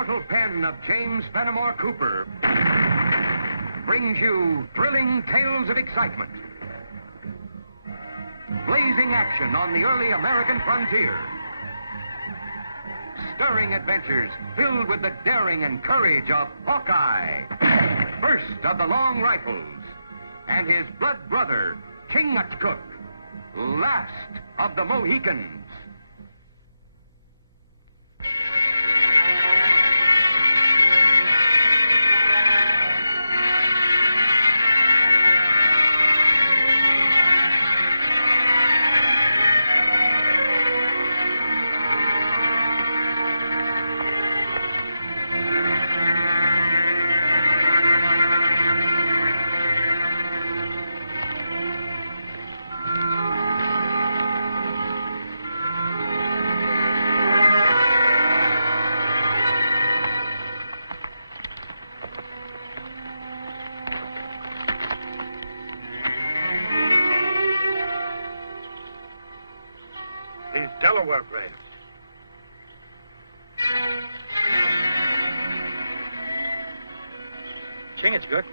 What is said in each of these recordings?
immortal pen of James Fenimore Cooper brings you thrilling tales of excitement, blazing action on the early American frontier, stirring adventures filled with the daring and courage of Hawkeye, first of the Long Rifles, and his blood brother, Chingachgook, last of the Mohicans. Delaware braves. Chingachgook.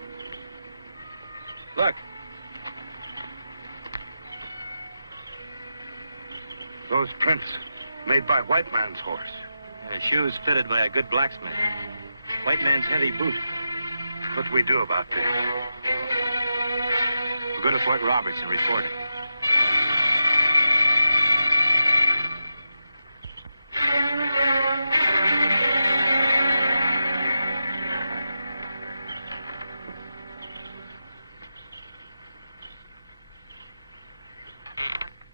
Look. Those prints made by white man's horse. Shoes fitted by a good blacksmith. White man's heavy boot. What do we do about this? We'll go to Fort Roberts and report it.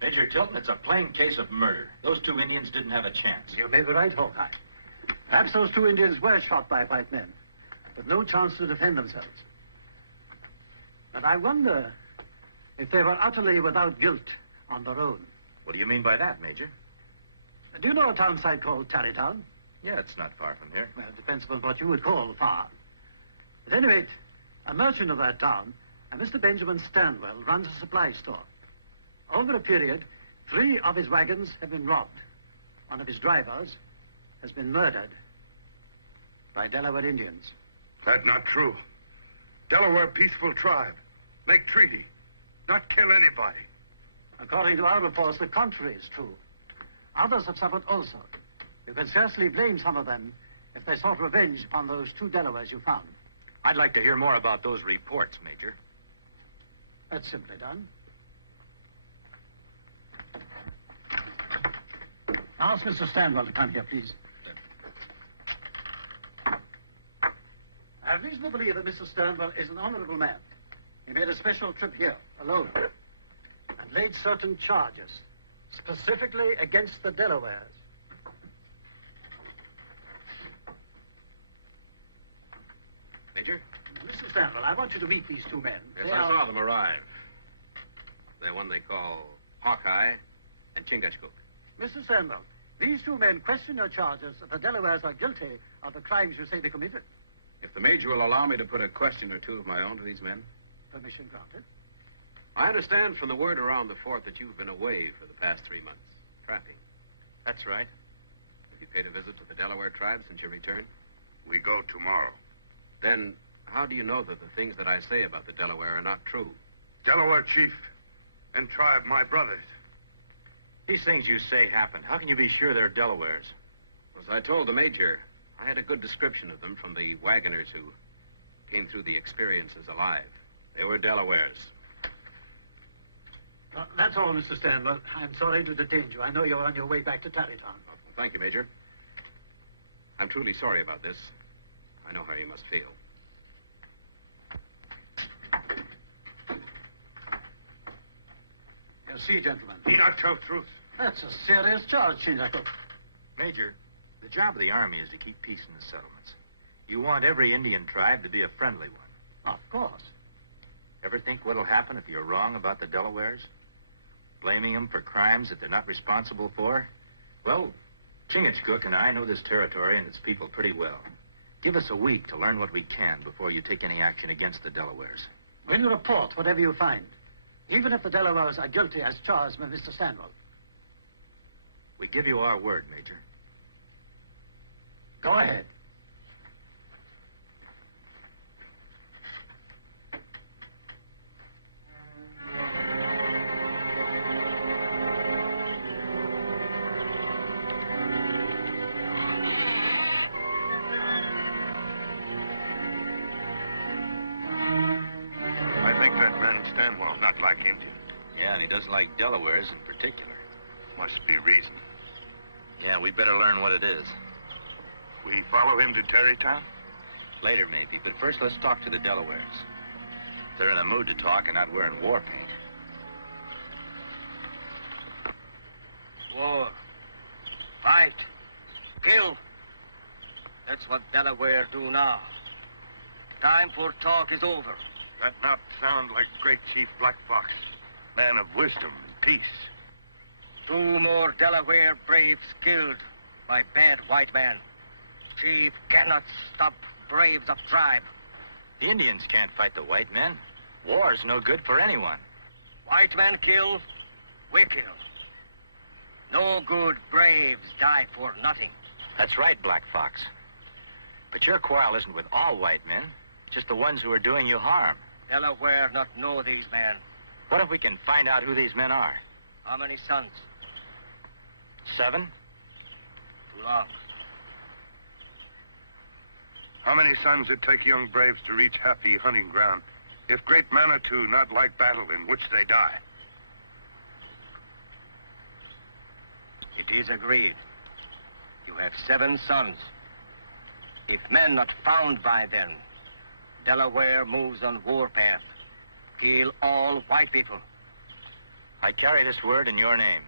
Major Tilton, it's a plain case of murder. Those two Indians didn't have a chance. You may be right, Hawkeye. Perhaps those two Indians were shot by white men, with no chance to defend themselves. But I wonder if they were utterly without guilt on their own. What do you mean by that, Major? Do you know a town site called Tarrytown? Yeah, it's not far from here. Well, it depends upon what you would call far. At any rate, a merchant of that town, a Mr. Benjamin Stanwell, runs a supply store. Over a period, 3 of his wagons have been robbed. One of his drivers has been murdered by Delaware Indians. That's not true. Delaware peaceful tribe. Make treaty. Not kill anybody. According to our reports, the contrary is true. Others have suffered also. You can scarcely blame some of them if they sought revenge upon those 2 Delawares you found. I'd like to hear more about those reports, Major. That's simply done. Ask Mr. Stanwell to come here, please. I reasonably believe that Mr. Stanwell is an honorable man. He made a special trip here, alone, and laid certain charges, specifically against the Delawares. Major? Mr. Stanwell, I want you to meet these 2 men. Yes, I saw them arrive. The one they call Hawkeye and Chingachgook. Mr. Stanwell, these 2 men question your charges that the Delawares are guilty of the crimes you say they committed. If the Major will allow me to put a question or 2 of my own to these men. Permission granted. I understand from the word around the fort that you've been away for the past 3 months, trapping. That's right. Have you paid a visit to the Delaware tribe since your return? We go tomorrow. Then how do you know that the things that I say about the Delaware are not true? Delaware chief and tribe, my brothers. These things you say happened. How can you be sure they're Delawares? As I told the Major, I had a good description of them from the wagoners who came through the experiences alive. They were Delawares. That's all, Mr. Stanwell. I'm sorry to detain you. I know you're on your way back to Tarrytown. Thank you, Major. I'm truly sorry about this. I know how you must feel. You see, gentlemen. He not tell truth. That's a serious charge, Chingachgook. Major, the job of the Army is to keep peace in the settlements. You want every Indian tribe to be a friendly one. Of course. Ever think what'll happen if you're wrong about the Delawares? Blaming them for crimes that they're not responsible for? Well, Chingachgook and I know this territory and its people pretty well. Give us a week to learn what we can before you take any action against the Delawares. We'll report whatever you find, even if the Delawares are guilty as charged by Mr. Stanwell. We give you our word, Major. Go ahead. like Indians. Yeah, and he doesn't like Delawares in particular. Must be reason. Yeah, we'd better learn what it is. We follow him to Terrytown? Later, maybe. But first, let's talk to the Delawares. They're in the mood to talk and not wearing war paint. War. Fight. Kill. That's what Delaware do now. Time for talk is over. That not sound like Great Chief Black Fox. Man of wisdom and peace. 2 more Delaware braves killed by bad white man. Chief cannot stop braves of tribe. The Indians can't fight the white men. War's no good for anyone. White man kill, we kill. No good braves die for nothing. That's right, Black Fox. But your quarrel isn't with all white men, just the ones who are doing you harm. Delaware not know these men. What if we can find out who these men are? How many sons? 7? Too long. How many sons it take young braves to reach happy hunting ground if great Manitou not like battle in which they die? It is agreed. You have 7 sons. If men not found by them, Delaware moves on warpath. Kill all white people. I carry this word in your name.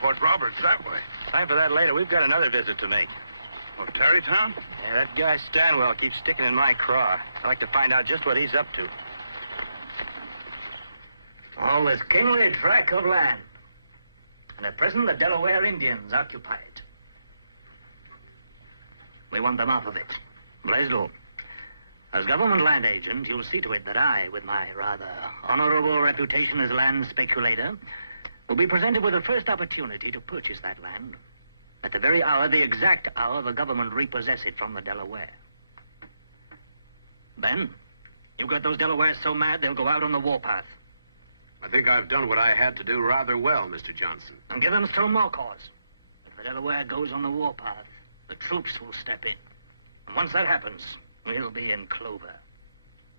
Fort Roberts, that way. Time for that later. We've got another visit to make. Oh, Terrytown? Yeah, that guy Stanwell keeps sticking in my craw. I'd like to find out just what he's up to. All this kingly tract of land. And at present, the Delaware Indians occupy it. We want them off of it. Blaisdell, as government land agent, you'll see to it that I, with my rather honorable reputation as land speculator, will be presented with the first opportunity to purchase that land at the very hour, the exact hour, the government repossess it from the Delaware. Ben, you got those Delawares so mad they'll go out on the warpath. I think I've done what I had to do rather well, Mr. Johnson. And give them still more cause. If the Delaware goes on the warpath, the troops will step in. And once that happens, we'll be in clover.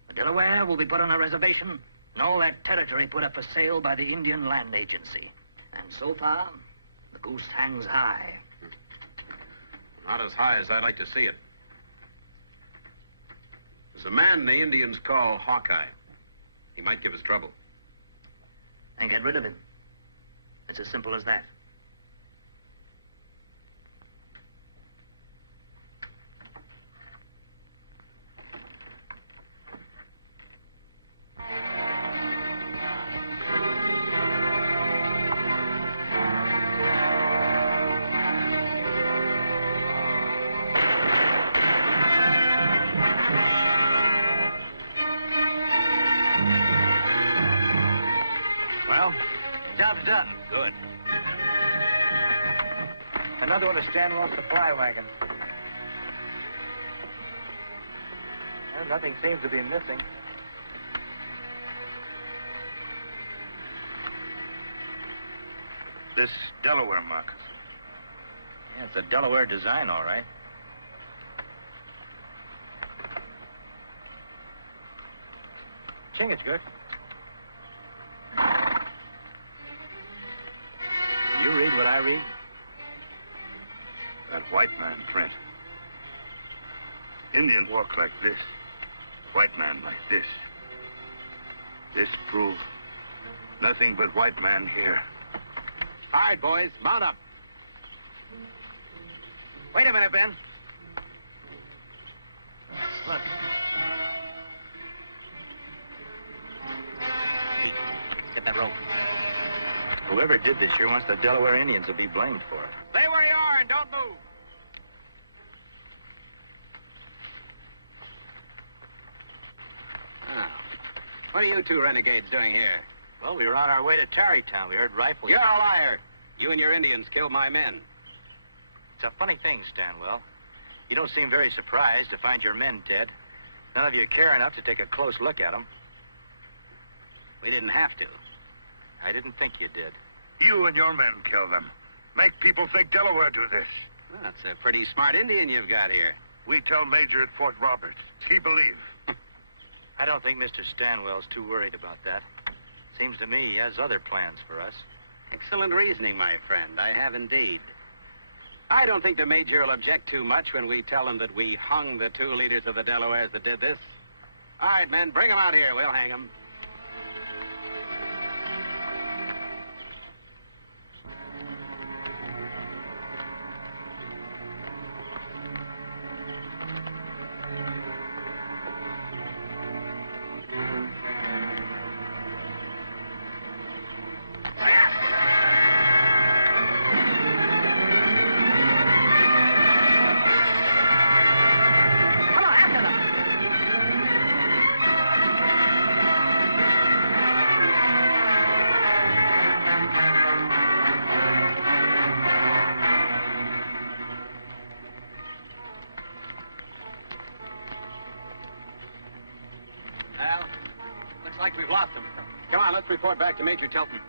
The Delaware will be put on a reservation, and all that territory put up for sale by the Indian Land Agency. And so far, the goose hangs high. Not as high as I'd like to see it. There's a man the Indians call Hawkeye. He might give us trouble. And get rid of him. It's as simple as that. Well, job's done. Good. Another one of Stanwell's supply wagons. Well, nothing seems to be missing. This Delaware moccasin. Yeah, it's a Delaware design, all right. Chingachgook. You read what I read? That white man print. Indian walk like this. White man like this. This prove nothing but white man here. All right, boys, mount up. Wait a minute, Ben. Look. Pete, get that rope. Whoever did this here wants the Delaware Indians to be blamed for it. Stay where you are and don't move. Oh. What are you 2 renegades doing here? Well, we were on our way to Tarrytown. We heard rifles. You're a liar. You and your Indians killed my men. It's a funny thing, Stanwell. You don't seem very surprised to find your men dead. None of you care enough to take a close look at them. We didn't have to. I didn't think you did. You and your men kill them. Make people think Delaware do this. Well, that's a pretty smart Indian you've got here. We tell Major at Fort Roberts. He believes. I don't think Mr. Stanwell's too worried about that. Seems to me he has other plans for us. Excellent reasoning, my friend. I have indeed. I don't think the Major will object too much when we tell him that we hung the 2 leaders of the Delawares that did this. All right, men, bring them out here. We'll hang them. Looks like we've lost them. Come on, let's report back to Major Tilton.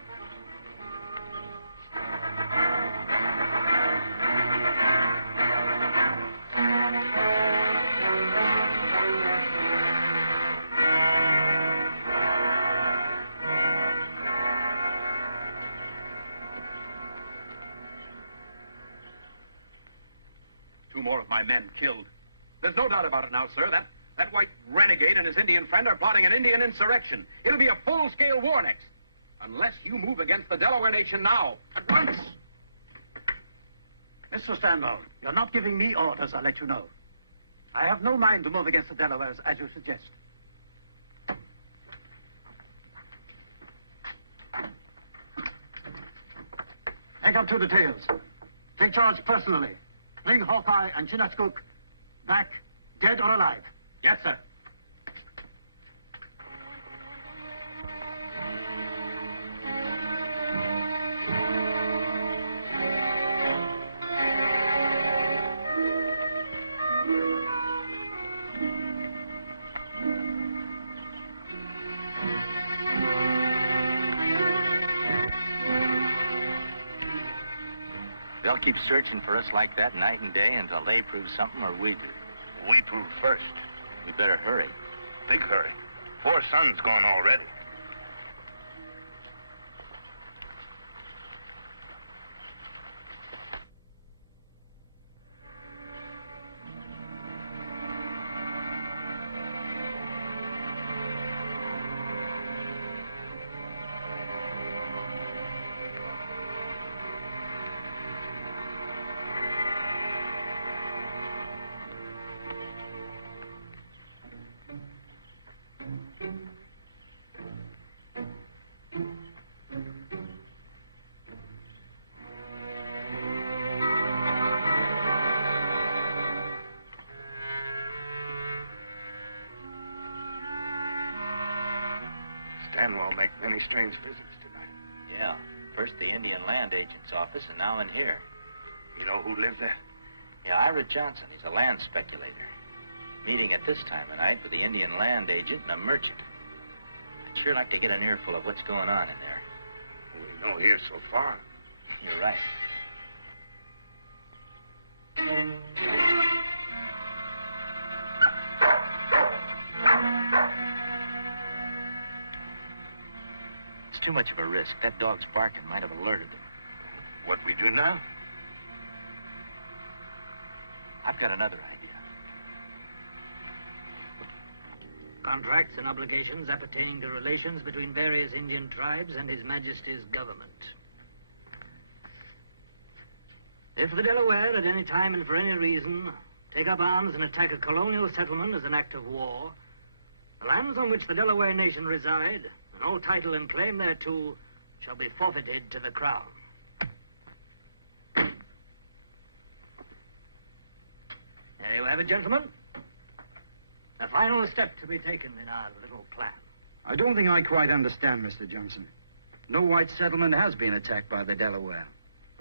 Two more of my men killed. There's no doubt about it now, sir. That white renegade and his Indian friend are plotting an Indian insurrection. It'll be a full-scale war next. Unless you move against the Delaware Nation now. At once. Mr. Stanwell, you're not giving me orders, I'll let you know. I have no mind to move against the Delawares, as you suggest. Take up 2 details. Take charge personally. Bring Hawkeye and Chingachgook back, dead or alive. Yes, sir. They'll keep searching for us like that night and day until they prove something or we do. We prove first. We better hurry. Big hurry. 4 sons gone already. Stanwell make many strange visits tonight. Yeah. First the Indian Land Agent's office, and now in here. You know who lives there? Yeah, Ira Johnson. He's a land speculator. Meeting at this time of night with the Indian Land Agent and a merchant. I'd sure like to get an earful of what's going on in there. We know here so far. You're right. It's too much of a risk. That dog's barking might have alerted them. What we do now? I've got another idea. Contracts and obligations appertaining to relations between various Indian tribes and His Majesty's government. If the Delaware, at any time and for any reason, take up arms and attack a colonial settlement as an act of war, the lands on which the Delaware nation reside, and all title and claim thereto, shall be forfeited to the crown. There you have it, gentlemen. A final step to be taken in our little plan. I don't think I quite understand, Mr. Johnson. No white settlement has been attacked by the Delaware.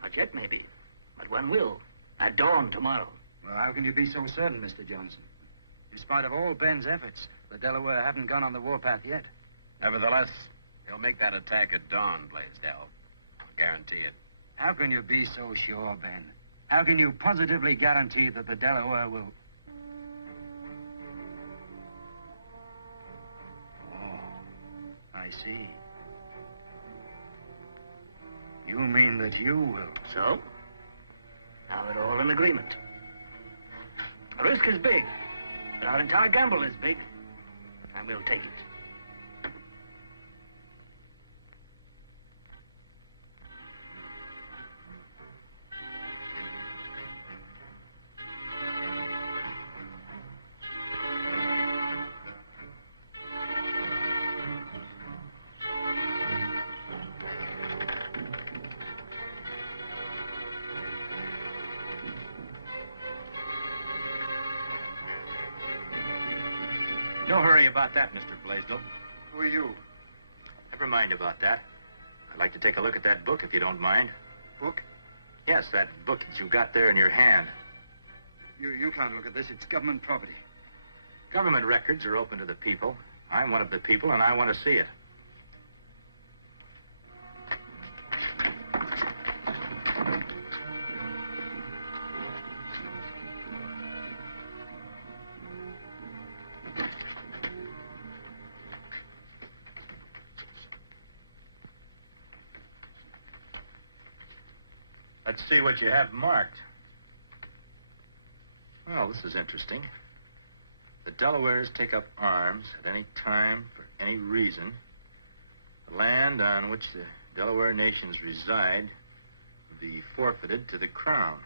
Not yet, maybe. But one will. At dawn tomorrow. Well, how can you be so certain, Mr. Johnson? In spite of all Ben's efforts, the Delaware haven't gone on the warpath yet. Nevertheless, he'll make that attack at dawn, Blaisdell. I'll guarantee it. How can you be so sure, Ben? How can you positively guarantee that the Delaware will... Oh, I see. You mean that you will? So? Now we're all in agreement. The risk is big, but our entire gamble is big, and we'll take it. No hurry about that, Mr. Blaisdell. Who are you? Never mind about that. I'd like to take a look at that book, if you don't mind. Book? Yes, that book that you've got there in your hand. You can't look at this. It's government property. Government records are open to the people. I'm one of the people, and I want to see it. Let's see what you have marked. Well, this is interesting. The Delawares take up arms at any time for any reason. The land on which the Delaware nations reside will be forfeited to the Crown.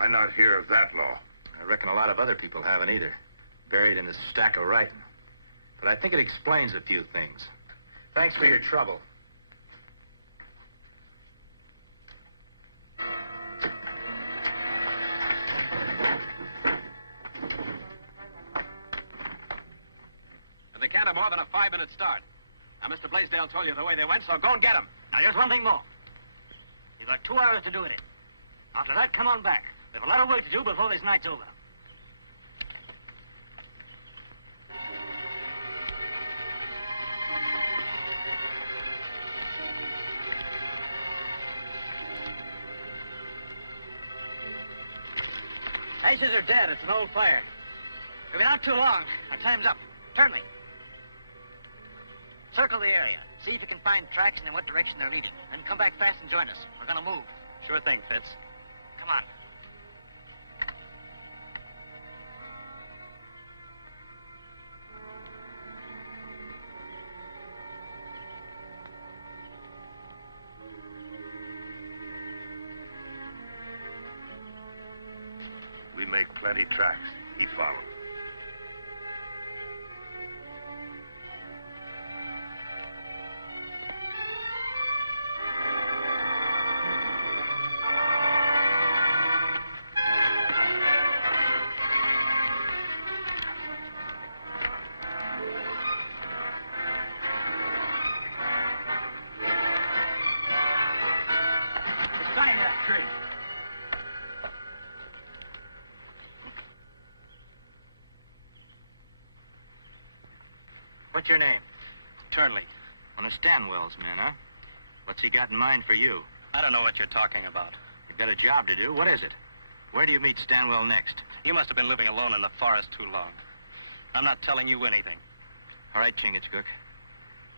I not hear of that law. I reckon a lot of other people haven't either. Buried in this stack of writing. But I think it explains a few things. Thanks for your trouble. They can't have more than a 5-minute start. Now, Mr. Blaisdell told you the way they went, so go and get them. Now, just one thing more. You've got 2 hours to do it in. After that, come on back. We have a lot of work to do before this night's over. Aces are dead. It's an old fire. We've been out too long. Our time's up. Turn me. Circle the area. See if you can find tracks and in what direction they're leading. Then come back fast and join us. We're going to move. Sure thing, Fitz. Come on. We make plenty tracks. He follows. Sign that tree. What's your name? Turnley. One of Stanwell's men, huh? What's he got in mind for you? I don't know what you're talking about. You've got a job to do. What is it? Where do you meet Stanwell next? You must have been living alone in the forest too long. I'm not telling you anything. All right, Chingachgook.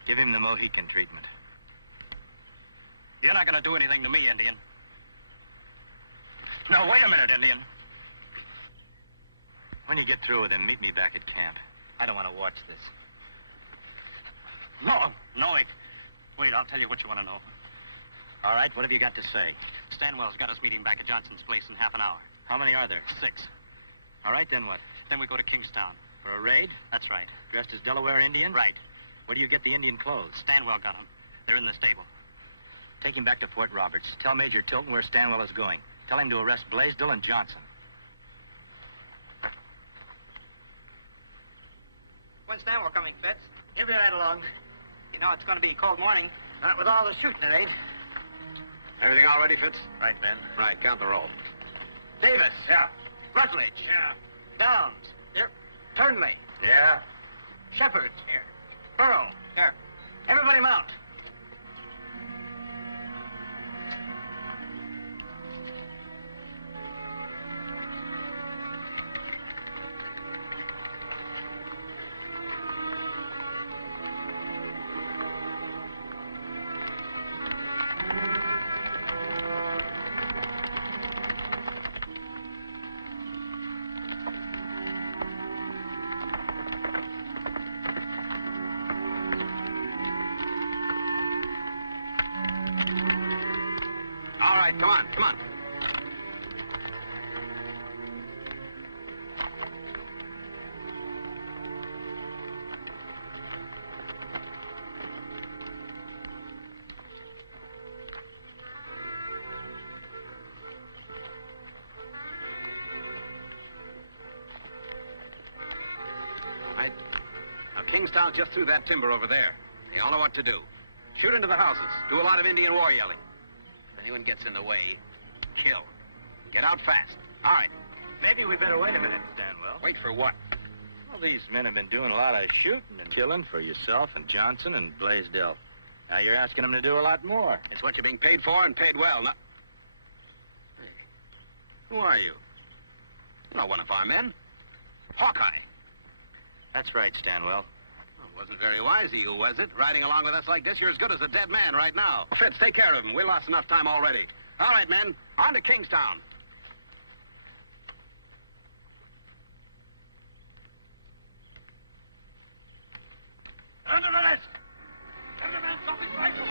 Give him the Mohican treatment. You're not going to do anything to me, Indian. No, wait a minute, Indian. When you get through with him, meet me back at camp. I don't want to watch this. No, wait, I'll tell you what you want to know. All right, what have you got to say? Stanwell's got us meeting back at Johnson's place in half an hour. How many are there? 6. All right, then what? Then we go to Kingstown. For a raid? That's right. Dressed as Delaware Indians? Right. Where do you get the Indian clothes? Stanwell got them. They're in the stable. Take him back to Fort Roberts. Tell Major Tilton where Stanwell is going. Tell him to arrest Blaisdell and Johnson. When's Stanwell coming, Fitz? He'll be right along. You know, it's going to be a cold morning. Not with all the shooting, it ain't. Everything all ready, Fitz? Right, Ben. Right, count the roll. Davis. Yeah. Rutledge. Yeah. Downs. Here. Turnley. Yeah. Shepard. Here. Burrow. Here. Everybody mount. right, come on, come on. Kingstown just threw that timber over there. They all know what to do. Shoot into the houses. Do a lot of Indian war yelling. If anyone gets in the way, kill. Get out fast. All right. Maybe we better wait a minute, Stanwell. Wait for what? Well, these men have been doing a lot of shooting and killing for yourself and Johnson and Blaisdell. Now you're asking them to do a lot more. It's what you're being paid for and paid well. Now... Hey, who are you? You're not one of our men. Hawkeye. That's right, Stanwell. Wasn't very wise of you, was it? Riding along with us like this, you're as good as a dead man right now. Fitz, take care of him. We lost enough time already. All right, men, on to Kingstown. Under the list! Gentlemen, something's rifle!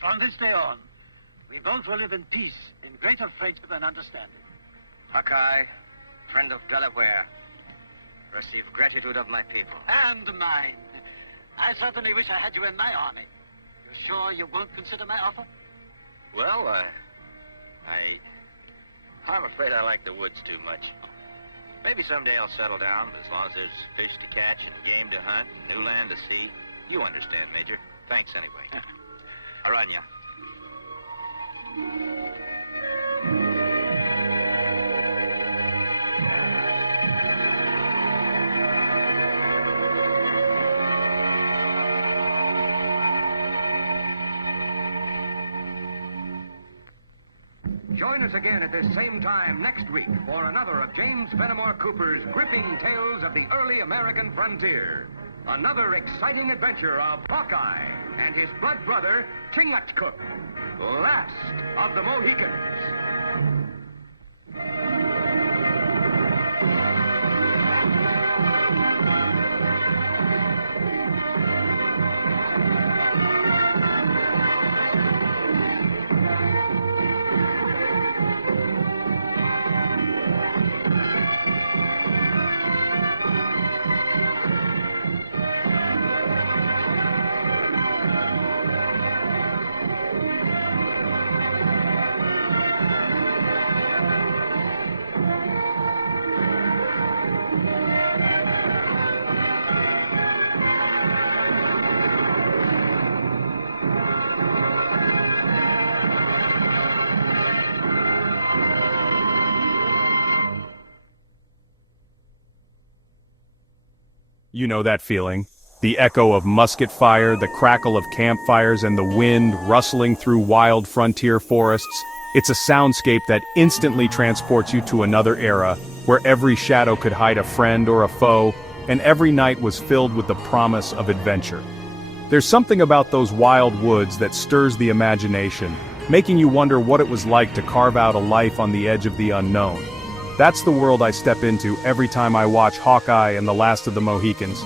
From this day on, we both will live in peace, in greater friendship and understanding. Hawkeye, friend of Delaware, receive gratitude of my people. And mine. I certainly wish I had you in my army. You sure you won't consider my offer? Well, I'm afraid I like the woods too much. Maybe someday I'll settle down, but as long as there's fish to catch and game to hunt and new land to see, you understand, Major. Thanks anyway. Aranya. Join us again at this same time next week for another of James Fenimore Cooper's gripping tales of the early American frontier. Another exciting adventure of Hawkeye and his blood brother, Chingachgook, last of the Mohicans. You know that feeling. The echo of musket fire, the crackle of campfires, and the wind rustling through wild frontier forests. It's a soundscape that instantly transports you to another era, where every shadow could hide a friend or a foe, and every night was filled with the promise of adventure. There's something about those wild woods that stirs the imagination, making you wonder what it was like to carve out a life on the edge of the unknown. That's the world I step into every time I watch Hawkeye and The Last of the Mohicans.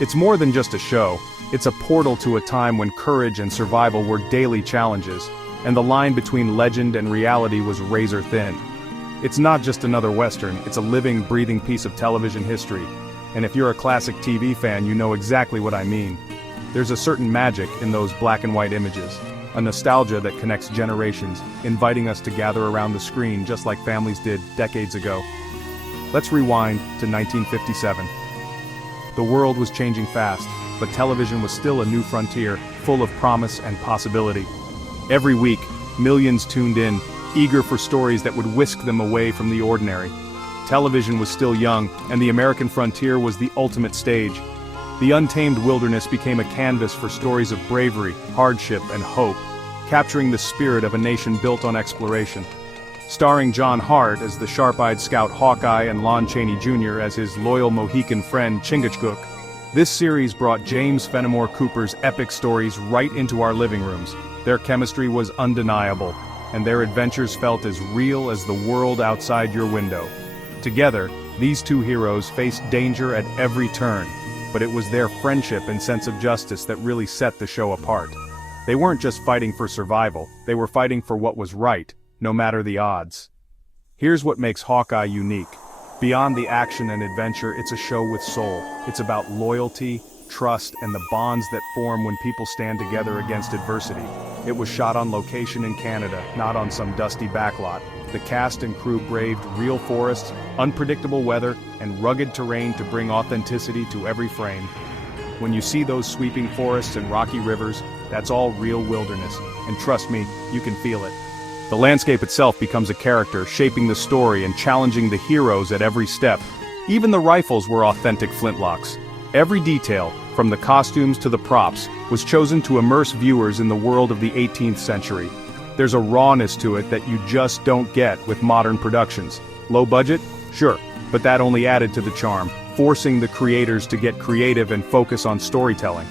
It's more than just a show, it's a portal to a time when courage and survival were daily challenges, and the line between legend and reality was razor thin. It's not just another Western, it's a living, breathing piece of television history. And if you're a classic TV fan, you know exactly what I mean. There's a certain magic in those black and white images, a nostalgia that connects generations, inviting us to gather around the screen just like families did decades ago. Let's rewind to 1957. The world was changing fast, but television was still a new frontier, full of promise and possibility. Every week, millions tuned in, eager for stories that would whisk them away from the ordinary. Television was still young, and the American frontier was the ultimate stage. The untamed wilderness became a canvas for stories of bravery, hardship, and hope, capturing the spirit of a nation built on exploration. Starring John Hart as the sharp-eyed scout Hawkeye and Lon Chaney Jr. as his loyal Mohican friend Chingachgook, this series brought James Fenimore Cooper's epic stories right into our living rooms. Their chemistry was undeniable, and their adventures felt as real as the world outside your window. Together, these two heroes faced danger at every turn, but it was their friendship and sense of justice that really set the show apart. They weren't just fighting for survival, they were fighting for what was right, no matter the odds. Here's what makes Hawkeye unique. Beyond the action and adventure, it's a show with soul. It's about loyalty, trust, and the bonds that form when people stand together against adversity. It was shot on location in Canada, not on some dusty backlot. The cast and crew braved real forests, unpredictable weather, and rugged terrain to bring authenticity to every frame. When you see those sweeping forests and rocky rivers, that's all real wilderness, and trust me, you can feel it. The landscape itself becomes a character, shaping the story and challenging the heroes at every step. Even the rifles were authentic flintlocks. Every detail, from the costumes to the props, was chosen to immerse viewers in the world of the 18th century. There's a rawness to it that you just don't get with modern productions. Low budget? Sure, but that only added to the charm, forcing the creators to get creative and focus on storytelling.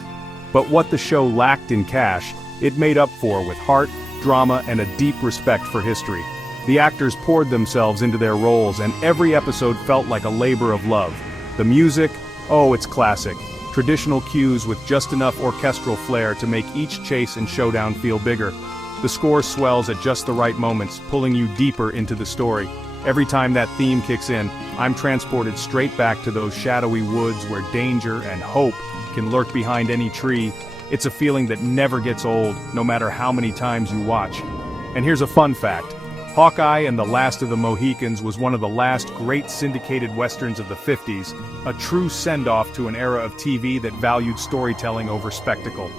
But what the show lacked in cash, it made up for with heart, drama, and a deep respect for history. The actors poured themselves into their roles, and every episode felt like a labor of love. The music? Oh, it's classic. Traditional cues with just enough orchestral flair to make each chase and showdown feel bigger. The score swells at just the right moments, pulling you deeper into the story. Every time that theme kicks in, I'm transported straight back to those shadowy woods where danger and hope can lurk behind any tree. It's a feeling that never gets old, no matter how many times you watch. And here's a fun fact. Hawkeye and The Last of the Mohicans was one of the last great syndicated westerns of the 50s, a true send-off to an era of TV that valued storytelling over spectacle.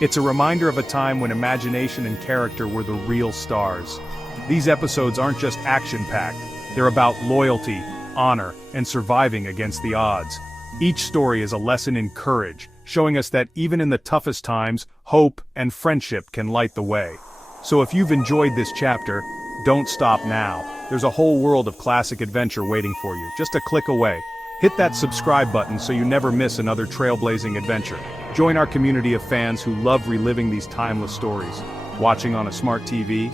It's a reminder of a time when imagination and character were the real stars. These episodes aren't just action-packed, they're about loyalty, honor, and surviving against the odds. Each story is a lesson in courage, showing us that even in the toughest times, hope and friendship can light the way. So if you've enjoyed this chapter, don't stop now. There's a whole world of classic adventure waiting for you, just a click away. Hit that subscribe button so you never miss another trailblazing adventure. Join our community of fans who love reliving these timeless stories. Watching on a smart TV?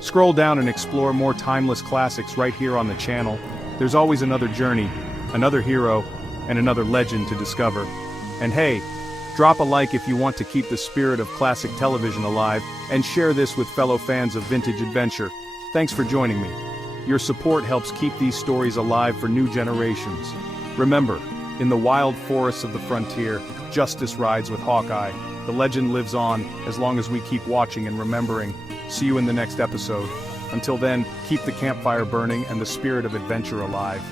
Scroll down and explore more timeless classics right here on the channel. There's always another journey, another hero, and another legend to discover. And hey, drop a like if you want to keep the spirit of classic television alive, and share this with fellow fans of vintage adventure. Thanks for joining me. Your support helps keep these stories alive for new generations. Remember, in the wild forests of the frontier, justice rides with Hawkeye. The legend lives on as long as we keep watching and remembering. See you in the next episode. Until then, keep the campfire burning and the spirit of adventure alive.